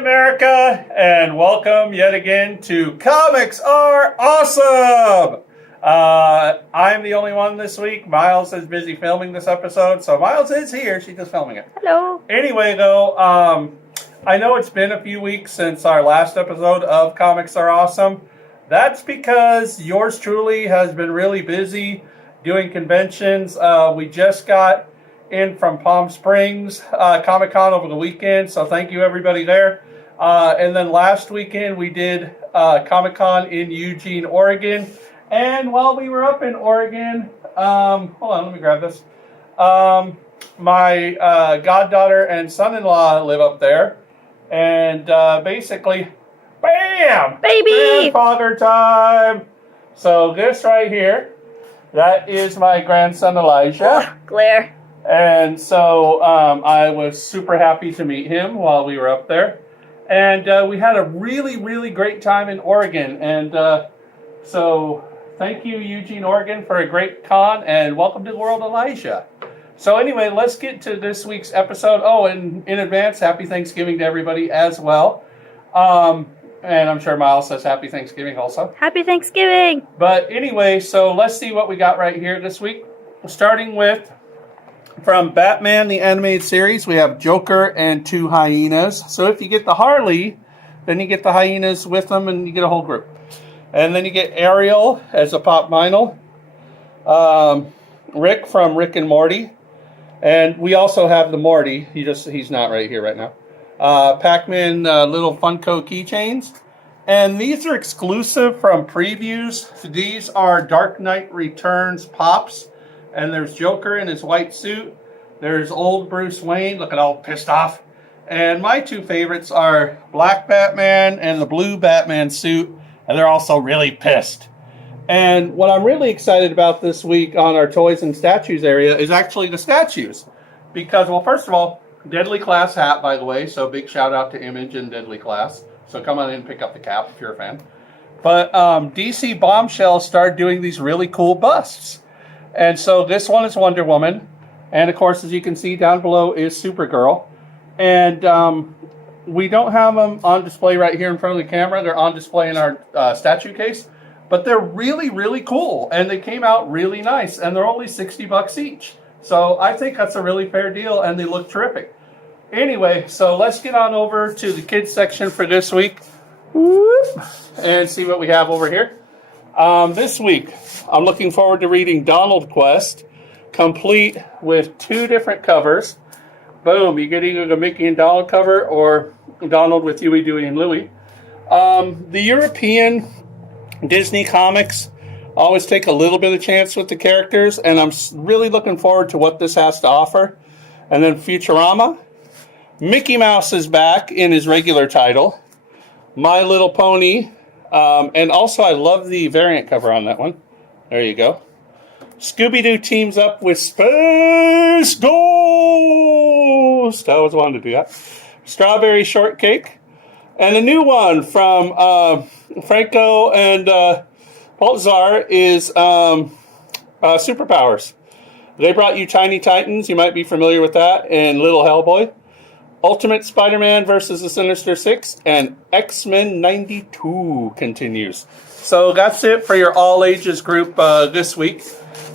America, and welcome yet again to Comics Are Awesome! I'm the only one this week. Miles is busy filming this episode, so Miles is here. She's just filming it. Hello. Anyway, though, I know it's been a few weeks since our last episode of Comics Are Awesome. That's because yours truly has been really busy doing conventions. We just got in from Palm Springs Comic-Con over the weekend, so thank you everybody there. And then last weekend we did Comic-Con in Eugene, Oregon. And while we were up in Oregon, hold on, let me grab this. My goddaughter and son-in-law live up there. And basically, bam! Baby! Grandfather time! So this right here, that is my grandson Elijah. Glare. And so I was super happy to meet him while we were up there. And we had a really, really great time in Oregon. And so thank you, Eugene, Oregon, for a great con. And welcome to the world, Elijah. So anyway, let's get to this week's episode. Oh, and in advance, happy Thanksgiving to everybody as well. And I'm sure Miles says happy Thanksgiving also. Happy Thanksgiving. But anyway, so let's see what we got right here this week. Starting with, from Batman, the animated series, we have Joker and two hyenas. So if you get the Harley, then you get the hyenas with them and you get a whole group. And then you get Ariel as a pop vinyl. Rick from Rick and Morty. And we also have the Morty. He's not right here right now. Pac-Man little Funko keychains. And these are exclusive from previews. These are Dark Knight Returns pops. And there's Joker in his white suit. There's old Bruce Wayne looking all pissed off. And my two favorites are Black Batman and the blue Batman suit. And they're also really pissed. And what I'm really excited about this week on our toys and statues area is actually the statues. Because, well, first of all, Deadly Class hat, by the way. So big shout out to Image and Deadly Class. So come on in and pick up the cap if you're a fan. But DC Bombshell started doing these really cool busts. And so this one is Wonder Woman. And of course, as you can see down below is Supergirl. And we don't have them on display right here in front of the camera. They're on display in our statue case. But they're really, really cool. And they came out really nice. And they're only $60 each. So I think that's a really fair deal. And they look terrific. Anyway, so let's get on over to the kids section for this week. And see what we have over here. This week, I'm looking forward to reading Donald Quest, complete with two different covers. Boom, you get either the Mickey and Donald cover or Donald with Huey, Dewey, and Louie. The European Disney comics always take a little bit of chance with the characters, and I'm really looking forward to what this has to offer. And then Futurama. Mickey Mouse is back in his regular title. My Little Pony. And also, I love the variant cover on that one. There you go. Scooby-Doo teams up with Space Ghost. I always wanted to do that. Strawberry Shortcake. And a new one from Franco and Baltzar is Superpowers. They brought you Tiny Titans. You might be familiar with that. And Little Hellboy. Ultimate Spider-Man versus the Sinister Six, and X-Men 92 continues. So that's it for your all-ages group this week.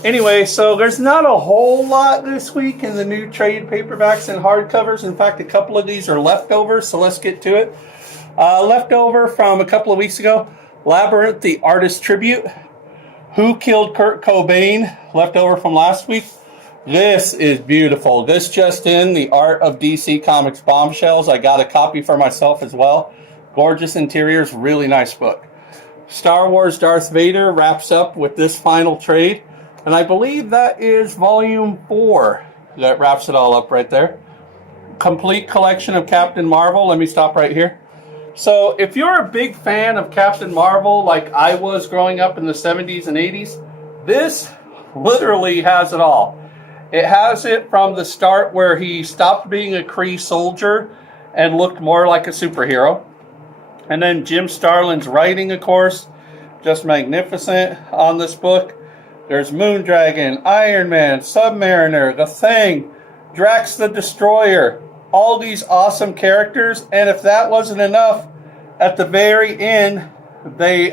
Anyway, so there's not a whole lot this week in the new trade paperbacks and hardcovers. In fact, a couple of these are leftovers, so let's get to it. Leftover from a couple of weeks ago, Labyrinth, the Artist Tribute. Who Killed Kurt Cobain, leftover from last week. This is beautiful. This just in, the Art of DC Comics Bombshells. I got a copy for myself as well. Gorgeous interiors, really nice book. Star Wars Darth Vader wraps up with this final trade. And I believe that is volume 4 that wraps it all up right there. Complete collection of Captain Marvel. Let me stop right here. So if you're a big fan of Captain Marvel like I was growing up in the 70s and 80s, this literally has it all. It has it from the start where he stopped being a Kree soldier and looked more like a superhero. And then Jim Starlin's writing, of course, just magnificent on this book. There's Moondragon, Iron Man, Submariner, The Thing, Drax the Destroyer, all these awesome characters. And if that wasn't enough, at the very end, they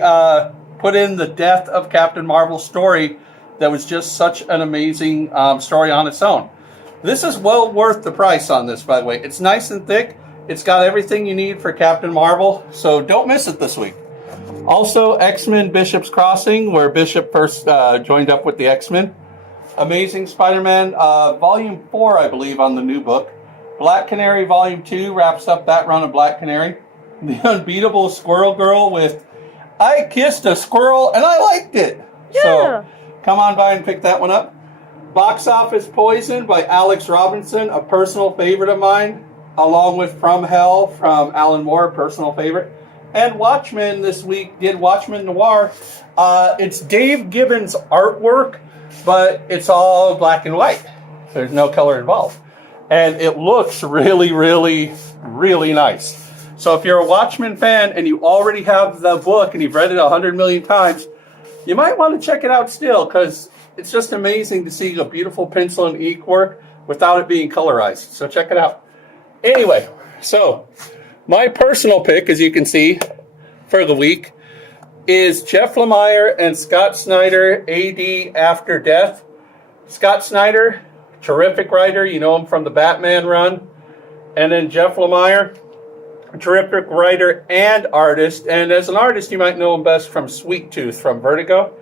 put in the death of Captain Marvel story that was just such an amazing story on its own. This is well worth the price on this, by the way. It's nice and thick. It's got everything you need for Captain Marvel, so don't miss it this week. Also, X-Men Bishop's Crossing, where Bishop first joined up with the X-Men. Amazing Spider-Man, Volume 4, I believe, on the new book. Black Canary Volume 2 wraps up that run of Black Canary. The Unbeatable Squirrel Girl with I Kissed a Squirrel and I Liked It. Yeah. So come on by and pick that one up. Box Office Poison by Alex Robinson, a personal favorite of mine, along with From Hell from Alan Moore, a personal favorite. And Watchmen this week did Watchmen Noir. It's Dave Gibbons' artwork, but it's all black and white. There's no color involved. And it looks really, really, really nice. So if you're a Watchmen fan and you already have the book and you've read it 100 million times, you might want to check it out still, because it's just amazing to see a beautiful pencil and ink work without it being colorized. So check it out. Anyway, so my personal pick, as you can see, for the week is Jeff Lemire and Scott Snyder, AD After Death. Scott Snyder, terrific writer. You know him from the Batman run. And then Jeff Lemire, terrific writer and artist. And as an artist, you might know him best from Sweet Tooth from Vertigo.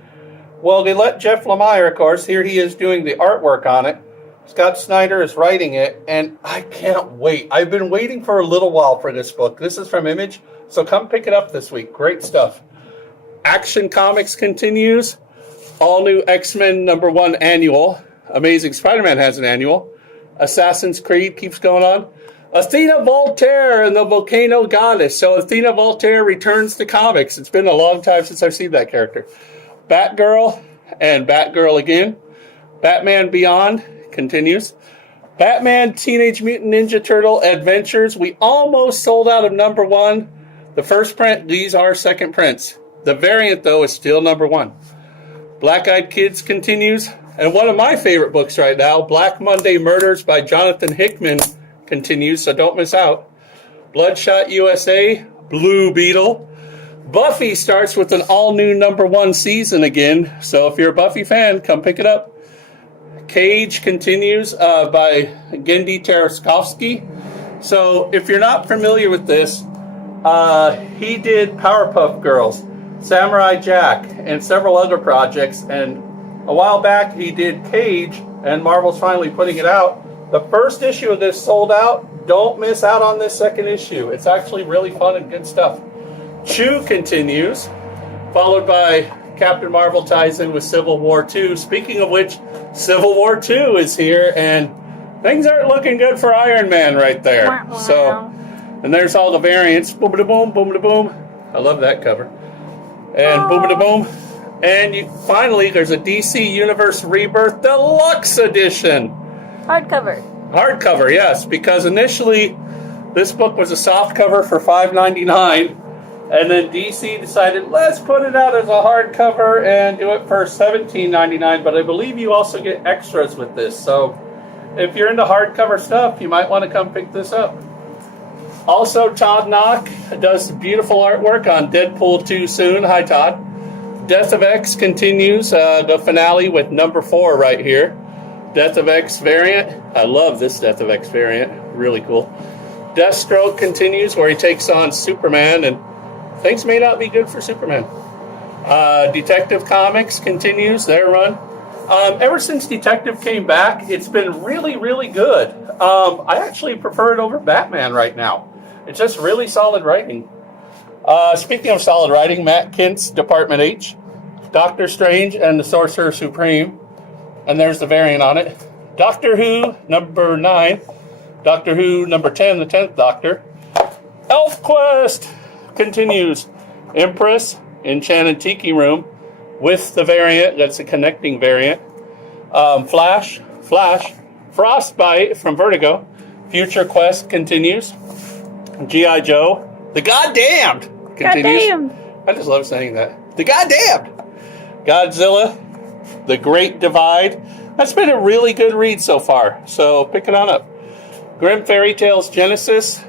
Well, they let Jeff Lemire, of course, here he is doing the artwork on it. Scott Snyder is writing it, and I can't wait. I've been waiting for a little while for this book. This is from Image, so come pick it up this week. Great stuff. Action Comics continues. All new X-Men #1 annual. Amazing Spider-Man has an annual. Assassin's Creed keeps going on. Athena Voltaire and the Volcano Goddess. So Athena Voltaire returns to comics. It's been a long time since I've seen that character. Batgirl and Batgirl again. Batman Beyond continues. Batman Teenage Mutant Ninja Turtle Adventures. We almost sold out of #1. The first print, these are second prints. The variant, though, is still #1. Black Eyed Kids continues. And one of my favorite books right now, Black Monday Murders by Jonathan Hickman, continues, so don't miss out. Bloodshot USA, Blue Beetle. Buffy starts with an all-new #1 season again, so if you're a Buffy fan, come pick it up. Cage continues by Gendy Taraskovsky. So if you're not familiar with this, he did Powerpuff Girls, Samurai Jack, and several other projects, and a while back he did Cage, and Marvel's finally putting it out. The first issue of this sold out. Don't miss out on this second issue. It's actually really fun and good stuff. Chew continues, followed by Captain Marvel ties in with Civil War II. Speaking of which, Civil War II is here, and things aren't looking good for Iron Man right there. Wow. So, and there's all the variants. Boom da boom, boom da boom. I love that cover. And boom da boom. And finally, there's a DC Universe Rebirth Deluxe Edition. Hardcover. Hardcover, yes, because initially this book was a soft cover for $5.99, and then DC decided, let's put it out as a hardcover and do it for $17.99, but I believe you also get extras with this, so if you're into hardcover stuff, you might want to come pick this up. Also, Todd Knock does beautiful artwork on Deadpool 2 soon. Hi, Todd. Death of X continues, the finale with #4 right here. Death of X variant. I love this Death of X variant. Really cool. Deathstroke continues, where he takes on Superman, and things may not be good for Superman. Detective Comics continues their run. Ever since Detective came back, it's been really, really good. I actually prefer it over Batman right now. It's just really solid writing. Speaking of solid writing, Matt Kent's Department H, Doctor Strange and the Sorcerer Supreme. And there's the variant on it. Doctor Who, #9. Doctor Who, #10, the 10th Doctor. ElfQuest continues. Empress, Enchanted Tiki Room, with the variant, that's a connecting variant. Flash, Frostbite from Vertigo. Future Quest continues. G.I. Joe, The Goddamned continues. Goddamn. I just love saying that. The Goddamned. Godzilla, The Great Divide. That's been a really good read so far, so pick it on up. Grim Fairy Tales Genesis,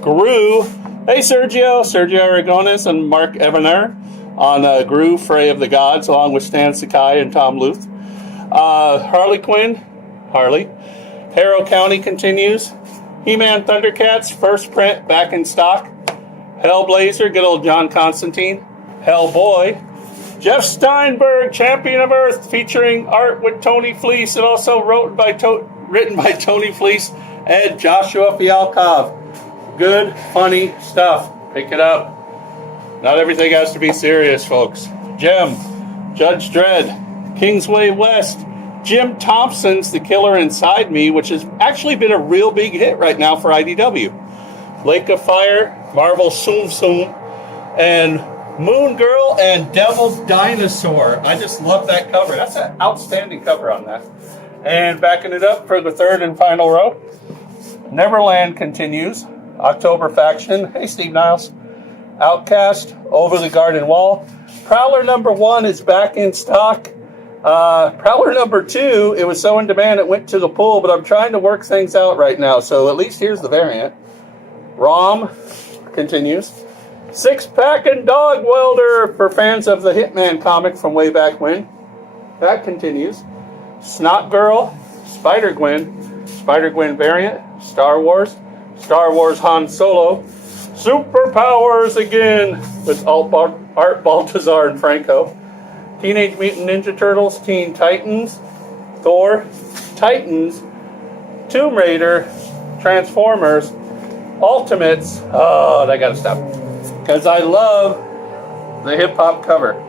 Gru. Hey, Sergio Aragones and Mark Evener on Gru, Fray of the Gods, along with Stan Sakai and Tom Luth. Harley Quinn, Harrow County continues. He-Man Thundercats, first print, back in stock. Hellblazer, good old John Constantine. Hellboy. Jeff Steinberg, Champion of Earth, featuring art with Tony Fleece and also written by Tony Fleece and Joshua Fialkov. Good, funny stuff. Pick it up. Not everything has to be serious, folks. Gem, Judge Dredd, Kingsway West, Jim Thompson's The Killer Inside Me, which has actually been a real big hit right now for IDW. Lake of Fire, Marvel Tsum Tsum, and Moon Girl and Devil's Dinosaur. I just love that cover. That's an outstanding cover on that. And backing it up for the third and final row, Neverland continues. October Faction. Hey, Steve Niles. Outcast, Over the Garden Wall. Prowler number 1 is back in stock. Prowler number 2, it was so in demand it went to the pool, but I'm trying to work things out right now, so at least here's the variant. ROM continues. Six-pack and Dog Welder for fans of the Hitman comic from way back when. That continues. Snot Girl, Spider-Gwen variant, Star Wars Han Solo, Superpowers again with Art Baltazar and Franco, Teenage Mutant Ninja Turtles, Teen Titans, Thor, Titans, Tomb Raider, Transformers, Ultimates. Oh, I gotta stop. Because I love the hip-hop cover.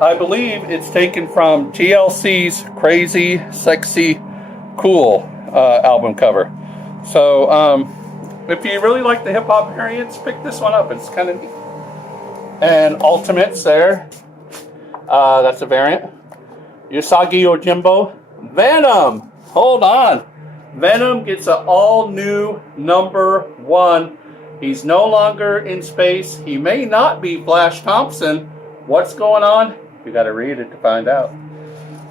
I believe it's taken from TLC's Crazy, Sexy, Cool album cover. So, if you really like the hip-hop variants, pick this one up. It's kind of neat. And Ultimates there. That's a variant. Usagi Yojimbo. Venom. Hold on. Venom gets an all-new number 1. He's no longer in space. He may not be Flash Thompson. What's going on? You got to read it to find out.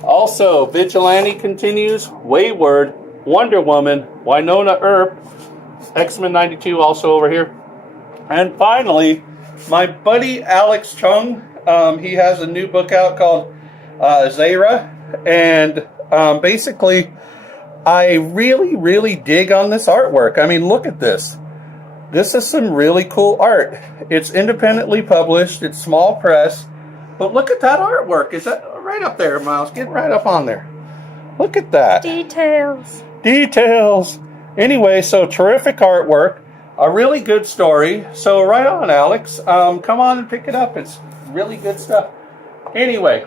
Also, Vigilante continues. Wayward, Wonder Woman, Winona Earp, X-Men 92 also over here. And finally, my buddy Alex Chung. He has a new book out called Zara. And basically, I really dig on this artwork. I mean, look at this. This is some really cool art. It's independently published. It's small press. But look at that artwork. Is that right up there, Miles? Get right up on there. Look at that. Details. Anyway, so terrific artwork. A really good story. So right on, Alex. Come on and pick it up. It's really good stuff. Anyway,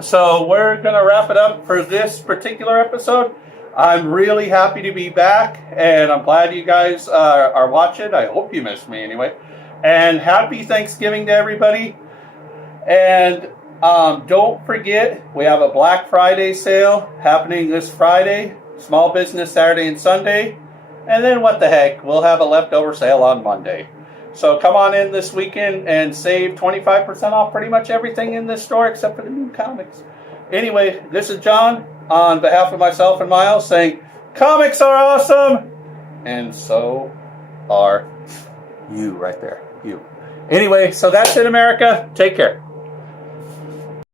so we're going to wrap it up for this particular episode. I'm really happy to be back, and I'm glad you guys are watching. I hope you missed me anyway. And happy Thanksgiving to everybody. And don't forget, we have a Black Friday sale happening this Friday, Small Business Saturday and Sunday. And then what the heck, we'll have a leftover sale on Monday. So come on in this weekend and save 25% off pretty much everything in this store except for the new comics. Anyway, this is John on behalf of myself and Miles saying, comics are awesome! And so are you right there. You. Anyway, so that's it, America. Take care.